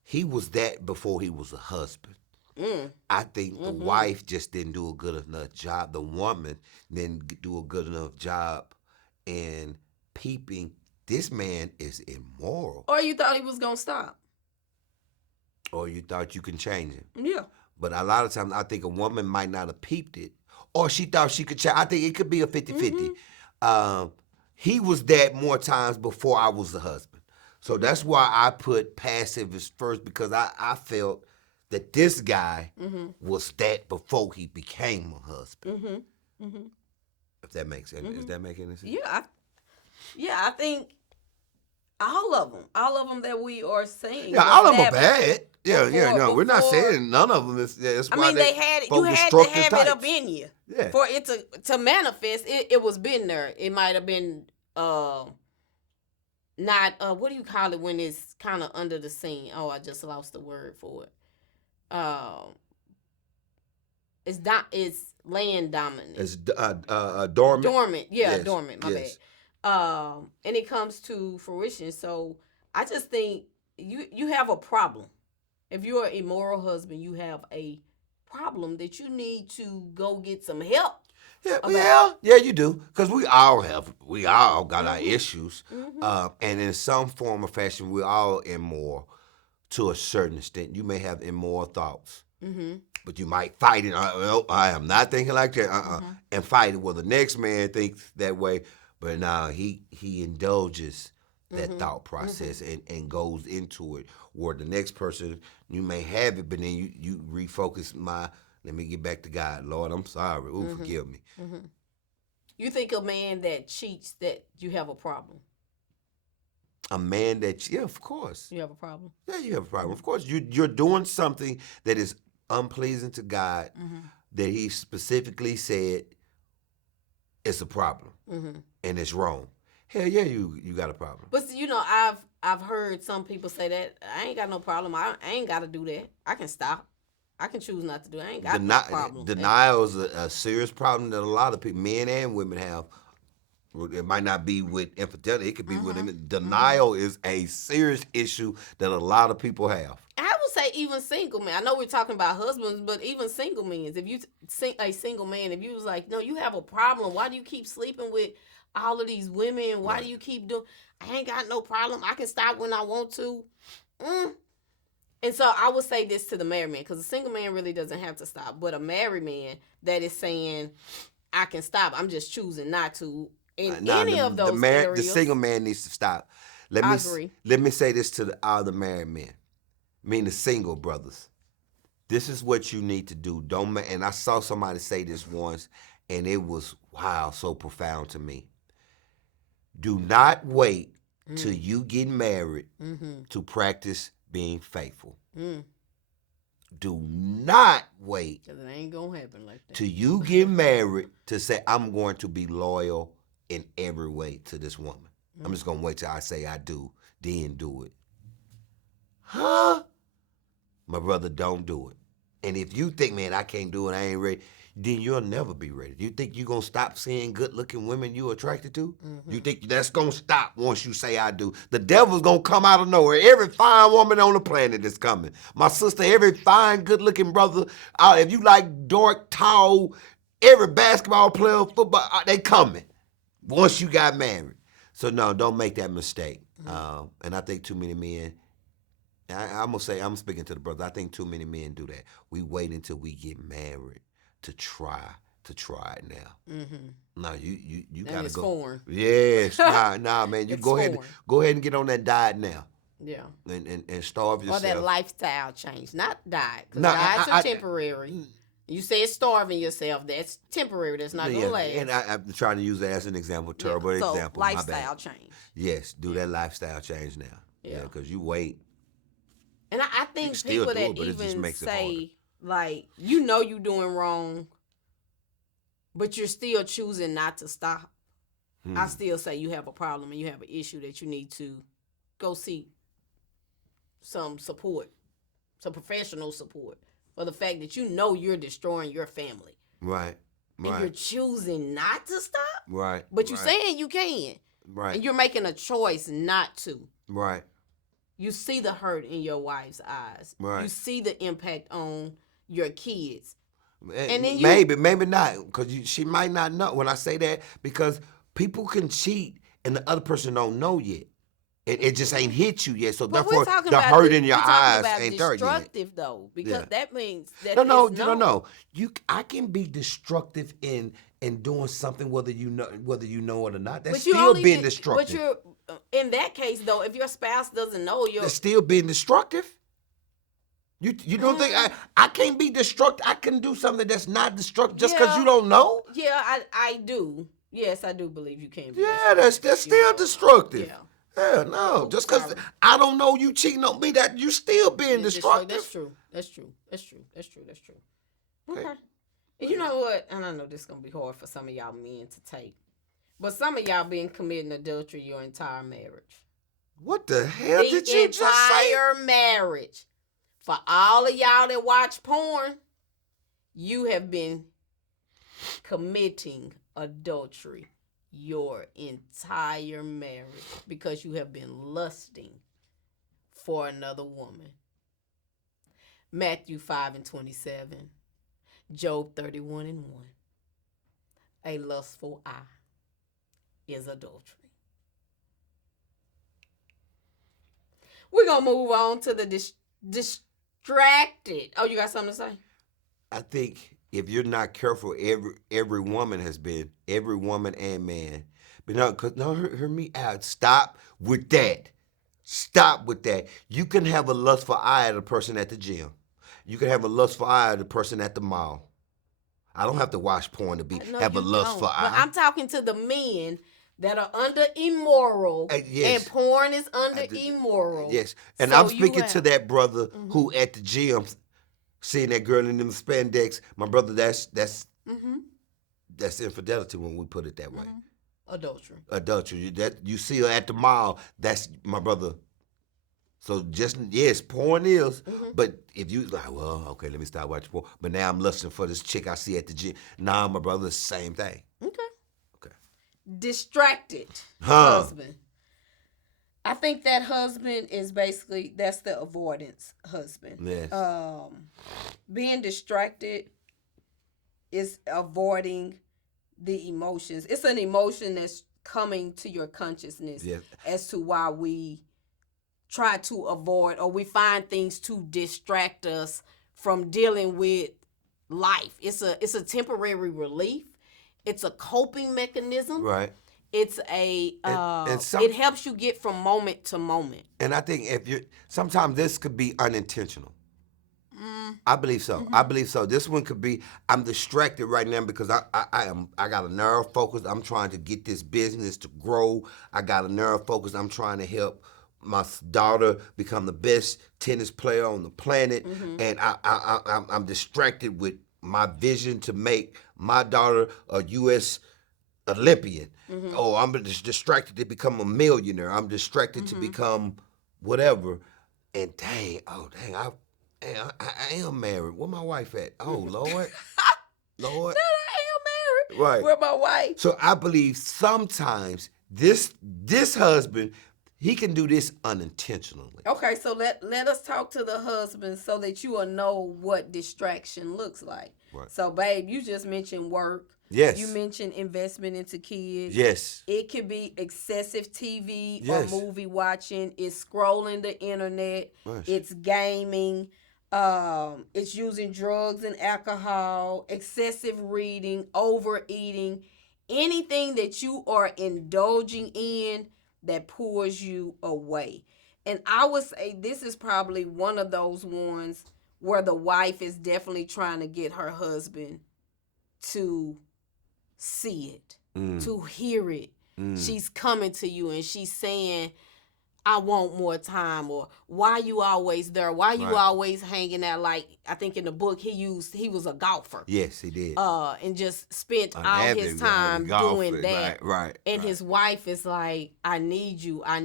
He was that before he was a husband. I think the wife just didn't do a good enough job. The woman didn't do a good enough job and peeping, this man is immoral. Or you thought he was gonna stop. Or you thought you can change him. Yeah. But a lot of times I think a woman might not have peeped it. Or she thought she could change. I think it could be a 50-50. He was that more times before I was the husband. So that's why I put passive as first, because I felt that this guy was that before he became a husband. If that makes sense. Is that making sense? Yeah, I think all of them that we are saying. Yeah, all of them are bad. No, we're not saying none of them. That's I why mean, they had you folks had struck to the have it up tights. in you Yeah. for it to manifest. It was been there. It might have been not what do you call it when it's kind of under the scene? Oh, I just lost the word for it. It's land dominant. It's dormant. Dormant, yeah, Yes, dormant. My yes. bad. And it comes to fruition. So I just think you have a problem. If you're an immoral husband, you have a problem that you need to go get some help. Yeah, you do. Because we all got our issues. And in some form or fashion, we're all immoral to a certain extent. You may have immoral thoughts. But you might fight it. I am not thinking like that. And fight it. Well, the next man thinks that way. But now he indulges that thought process and goes into it. Where the next person, you may have it, but then you refocus let me get back to God. Lord, I'm sorry. Ooh, forgive me. You think a man that cheats, that you have a problem? A man that, yeah, of course. You have a problem? Yeah, you have a problem. Of course. You're doing something that is unpleasing to God that he specifically said it's a problem and it's wrong. Hell yeah, you got a problem. But I've heard some people say that I ain't got no problem. I ain't got to do that. I can stop. I can choose not to do it. I ain't got no problem. Denial is a serious problem that a lot of people, men and women, have. It might not be with infidelity. It could be with them. Denial is a serious issue that a lot of people have. I would say even single men. I know we're talking about husbands, but even single men. If you a single man, if you was like, no, you have a problem. Why do you keep sleeping with all of these women? Why do you keep doing? I ain't got no problem. I can stop when I want to. And so I would say this to the married man, because a single man really doesn't have to stop. But a married man that is saying, I can stop. I'm just choosing not to. In any of those areas. The single man needs to stop. I agree. Let me say this to all the married men. I mean the single brothers. This is what you need to do. And I saw somebody say this once, and it was, wow, so profound to me. Do not wait till you get married to practice being faithful. Do not wait because it ain't gonna happen like that. Till you get married to say, I'm going to be loyal in every way to this woman. I'm just going to wait till I say I do, then do it. Huh? My brother, don't do it. And if you think, man, I can't do it, I ain't ready, then you'll never be ready. You think you're going to stop seeing good-looking women you're attracted to? You think that's going to stop once you say I do? The devil's going to come out of nowhere. Every fine woman on the planet is coming. My sister, every fine, good-looking brother, if you like dark, tall, every basketball player, football, they coming once you got married. So, no, don't make that mistake. And I think too many men, I'm going to say, I'm speaking to the brother, I think too many men do that. We wait until we get married to try it now. No, you gotta go. Foreign. Yes, nah, man. You go ahead and get on that diet now. Yeah. And starve yourself. Or that lifestyle change, not diet. Because diets are temporary. You say it's starving yourself. That's temporary. That's not gonna last. And I'm trying to use that as an example, example. Lifestyle change. Yes, do that lifestyle change now. Yeah, because you wait. And I think people that even say, like, you know you doing wrong, but you're still choosing not to stop. I still say you have a problem and you have an issue that you need to go seek some support, some professional support for the fact that you know you're destroying your family. Right. And you're choosing not to stop. Right. But you're saying you can. Right. And you're making a choice not to. Right. You see the hurt in your wife's eyes. Right. You see the impact on your kids. And then maybe not, because she might not know when I say that, because People can cheat and the other person don't know yet. It just ain't hit you yet. So But therefore, we're talking the about hurt in your we're talking eyes about ain't there yet. destructive though, because Yeah. that means that No, it's no. I can be destructive in doing something whether you know it or not. That's But you still only being But destructive. you're in that case though. If your spouse doesn't know, That's still being destructive. You don't think I can't be destructive? I can do something that's not destructive just because you don't know? Yeah, I do. Yes, I do believe you can be. Yeah, that's still destructive. Yeah. Yeah, no. Oops, Just because sorry. I don't know you cheating on me, that you still being destructive. That's true. That's true. Okay. Okay. And you know what? And I know this is gonna be hard for some of y'all men to take, but some of y'all been committing adultery your entire marriage. What the hell The did you just say? entire marriage. For all of y'all that watch porn, you have been committing adultery your entire marriage because you have been lusting for another woman. Matthew 5:27, Job 31:1. A lustful eye is adultery. We're going to move on to the distracted. Oh, you got something to say? I think if you're not careful, every woman has been, every woman and man. But hear me out. Stop with that. Stop with that. You can have a lustful eye at a person at the gym. You can have a lustful eye at a person at the mall. I don't have to watch porn to have a lustful eye. But I'm talking to the men that are under immoral, yes. and porn is under immoral. Yes, and So I'm speaking to that brother who at the gym seeing that girl in them spandex. My brother, that's infidelity when we put it that way. Adultery. That you see her at the mall. That's my brother. So yes, porn is. But if you like, well, okay, let me stop watching porn. But now I'm lusting for this chick I see at the gym. Nah, my brother, it's the same thing. Okay. Okay. Distracted husband. I think that husband is basically, that's the avoidance husband. Yes. Being distracted is avoiding the emotions. It's an emotion that's coming to your consciousness as to why we try to avoid, or we find things to distract us from dealing with life. It's a temporary relief. It's a coping mechanism. Right. It's it helps you get from moment to moment. And I think sometimes this could be unintentional. I believe so. I believe so. This one could be, I'm distracted right now because I got a narrow focus. I'm trying to get this business to grow. I got a narrow focus. I'm trying to help my daughter become the best tennis player on the planet. And I'm distracted with my vision to make my daughter a U.S. Olympian. Oh, I'm just distracted to become a millionaire. I'm distracted to become whatever. And dang, I am married. Where my wife at? Oh, Lord. Lord. I am married. Right. Where my wife? So I believe sometimes this husband, he can do this unintentionally. Okay, so let us talk to the husband so that you will know what distraction looks like. Right. So, babe, you just mentioned work. Yes. You mentioned investment into kids. Yes. It could be excessive TV Yes. or movie watching. It's scrolling the internet. Yes. It's gaming. It's using drugs and alcohol, excessive reading, overeating, anything that you are indulging in that pulls you away. And I would say this is probably one of those ones where the wife is definitely trying to get her husband to see it, to hear it. She's coming to you and she's saying, I want more time, or why you always there? Why you always hanging out? Like, I think in the book he was a golfer. Yes, he did. And just spent all his time doing that. Right. And his wife is like, I need you. I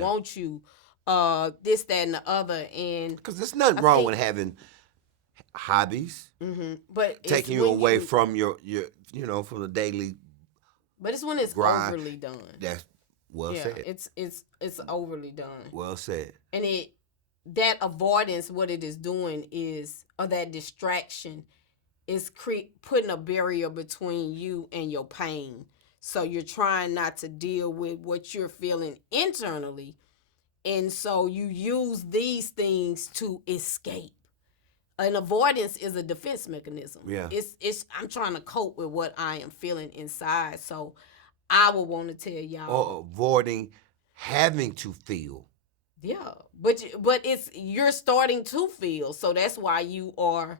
want you. This, that, and the other. And because there's nothing wrong with having hobbies, but taking you away from your from the daily. But it's when it's grind. Overly done. That's well said. It's overly done. Well said. And that avoidance, what it is doing is, or that distraction, is putting a barrier between you and your pain. So you're trying not to deal with what you're feeling internally. And so you use these things to escape. An avoidance is a defense mechanism. Yeah. It's I'm trying to cope with what I am feeling inside. So I would want to tell y'all. Or avoiding having to feel. Yeah, but it's you're starting to feel, so that's why you are,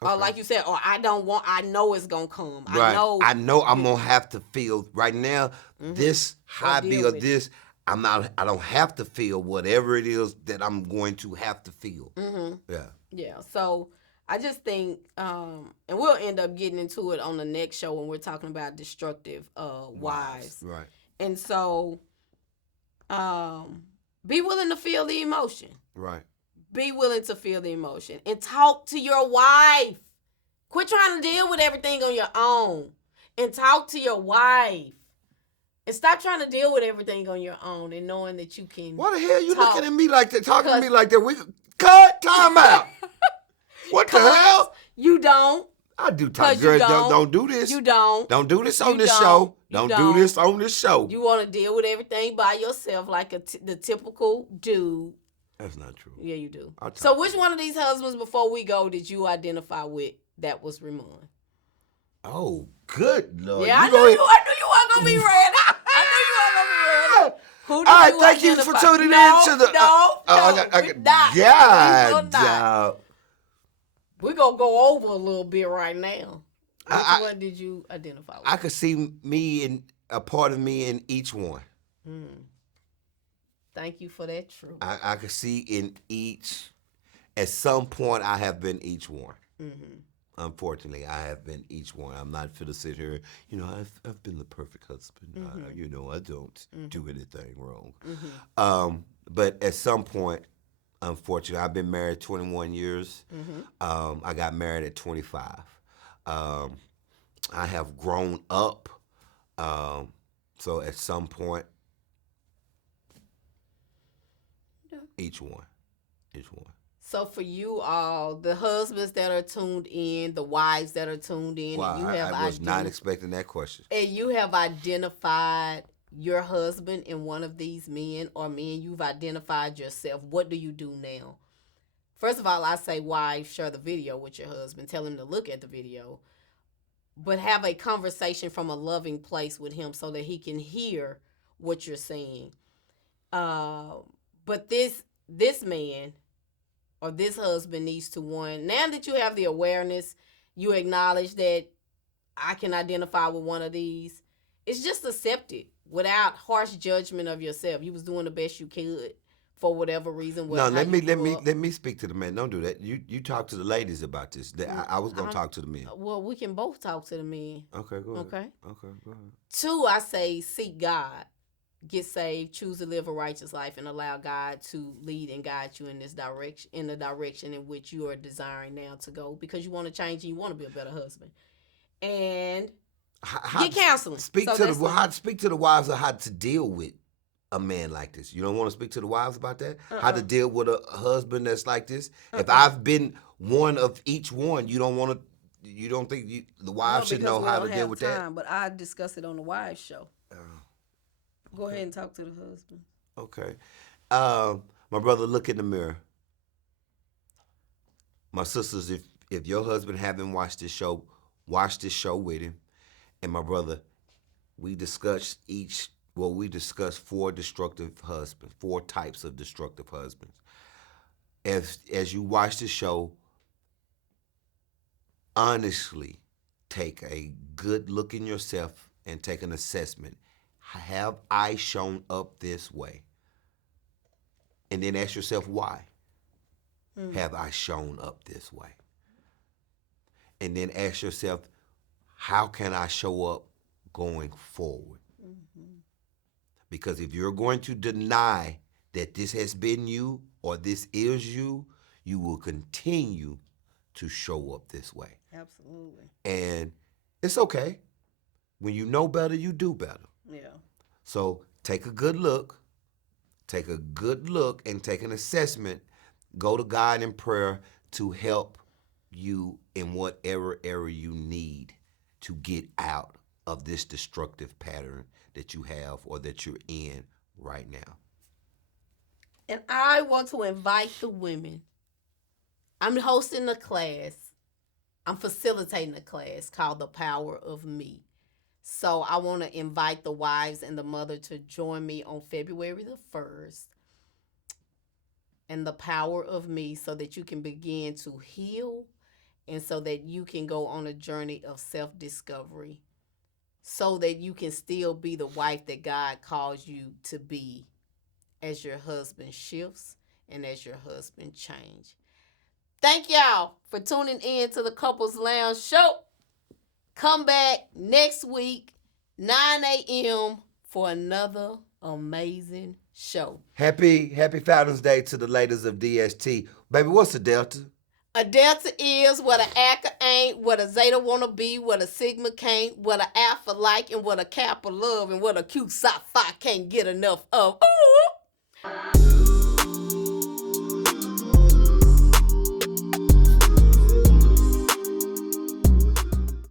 like you said, or I don't want. I know it's gonna come. Right. I know I'm Yeah. gonna have to feel right now. This hobby deal or with this, I'm not. I don't have to feel whatever it is that I'm going to have to feel. Yeah. Yeah. So I just think, and we'll end up getting into it on the next show when we're talking about destructive wives. Right. And so, be willing to feel the emotion. Right. Be willing to feel the emotion and talk to your wife. Quit trying to deal with everything on your own and talk to your wife. And stop trying to deal with everything on your own and knowing that you can. Why the hell you talk. looking at me like that? Talking to me like that? We cut time out. What the hell? You don't. I do talk. 'Cause you Girls, don't do this. You don't. Don't do this on You this don't. show. You Don't don't. do this on this show. You want to deal with everything by yourself like the typical dude. That's not true. Yeah, you do. I'll talk So to which one of these husbands before we go did you identify with that was Remon? Oh, good Lord. Yeah, I knew you weren't gonna be ready. I knew you weren't gonna be ready. Who did All right, you thank you identify? for tuning no, in to the. No, God, we're gonna go over a little bit right now. Which I- one did you identify with? I could see me in a part of me in each one. Thank you for that truth. I could see in each. At some point, I have been each one. Unfortunately, I have been each one. I'm not fit to sit here. You know, I've been the perfect husband. I don't do anything wrong. But at some point, unfortunately, I've been married 21 years. I got married at 25. I have grown up. So at some point, each one. So for you all, the husbands that are tuned in, the wives that are tuned in, Wow, and you have I was not expecting that question. and you have identified your husband in one of these men, or men you've identified yourself. What do you do now? First of all, I say, wives, share the video with your husband. Tell him to look at the video, but have a conversation from a loving place with him so that he can hear what you're saying. But this man or this husband needs to, one, now that you have the awareness, you acknowledge that I can identify with one of these, it's just accept it without harsh judgment of yourself. You was doing the best you could for whatever reason. No, let me speak to the man. Don't do that. You talk to the ladies about this. I was gonna talk to the men. Well, we can both talk to the men. Okay, go ahead. Okay. Okay, go ahead. Two, I say seek God. Get saved, choose to live a righteous life, and allow God to lead and guide you in this direction, in the direction in which you are desiring now to go, because you want to change and you want to be a better husband. And get counseling. Speak to the wives of how to deal with a man like this. You don't want to speak to the wives about that? How to deal with a husband that's like this? If I've been one of each one, you don't want to. You don't think the wives should know how to deal with that? But I discuss it on the wives show. Go ahead and talk to the husband. Okay. My brother, look in the mirror. My sisters, if your husband haven't watched this show, watch this show with him. And my brother, we discussed four destructive husbands, 4 types of destructive husbands. As you watch the show, honestly take a good look in yourself and take an assessment. Have I shown up this way? And then ask yourself, why have I shown up this way? And then ask yourself, how can I show up going forward? Because if you're going to deny that this has been you or this is you, you will continue to show up this way. Absolutely. And it's okay. When you know better, you do better. Yeah. So take a good look and take an assessment. Go to God in prayer to help you in whatever area you need to get out of this destructive pattern that you have or that you're in right now. And I want to invite the women. I'm hosting a class. I'm facilitating a class called The Power of Me. So I want to invite the wives and the mother to join me on February the 1st and The Power of Me so that you can begin to heal and so that you can go on a journey of self-discovery so that you can still be the wife that God calls you to be as your husband shifts and as your husband change. Thank y'all for tuning in to the Couples Lounge Show. Come back next week, 9 a.m. for another amazing show. Happy Founders Day to the ladies of DST. Baby, what's the Delta? A Delta is what an Alpha ain't, what a Zeta wanna be, what a Sigma can't, what an Alpha like, and what a Kappa love, and what a Q Psi Phi can't get enough of. Ooh!